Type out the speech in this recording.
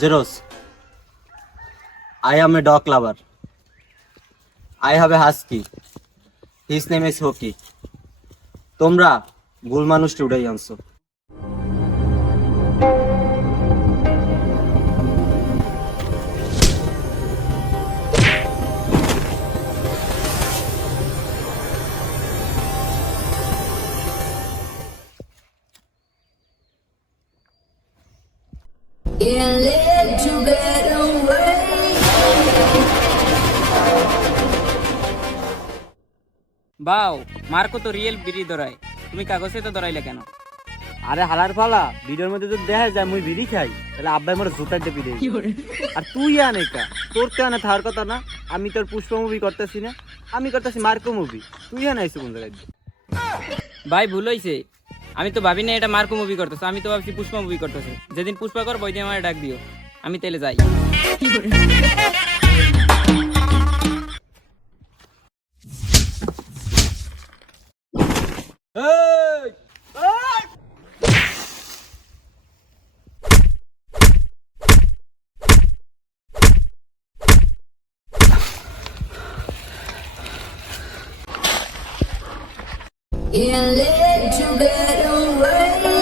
Zeros I am a dog lover I have a husky. His name is Hoki. তোমরা ভুল মানুষটি উঠাই আনছো Can't let you get away. Wow Marco তো real বিড়ি ধরায়। তুমি কাগজে তো ধরাইলে কেন? আরে হালার ফালা ভিডিওর মধ্যে যদি দেখা যায় মুই বিড়ি খাই তাহলে আব্বাই মোর জুতার ডেপি দেই। আর তুই আনে কা তোর তো আনে থার কথা না? আমি তোর পুষ্প মুভি করতেছি না। আমি করতেছি মার্কো মুভি তুই আনে আইসু কোন জায়গায়? ভাই ভুল হইছে। আমি তো ভাবি না এটা মার্কো মুভি করতেছে। আমি তো ভাবছি পুষ্পা মুভি করতেছে। যেদিন পুষ্পা করব ওই দিন আমার ডাক দিও। আমি তেলে যাই। In little bed away.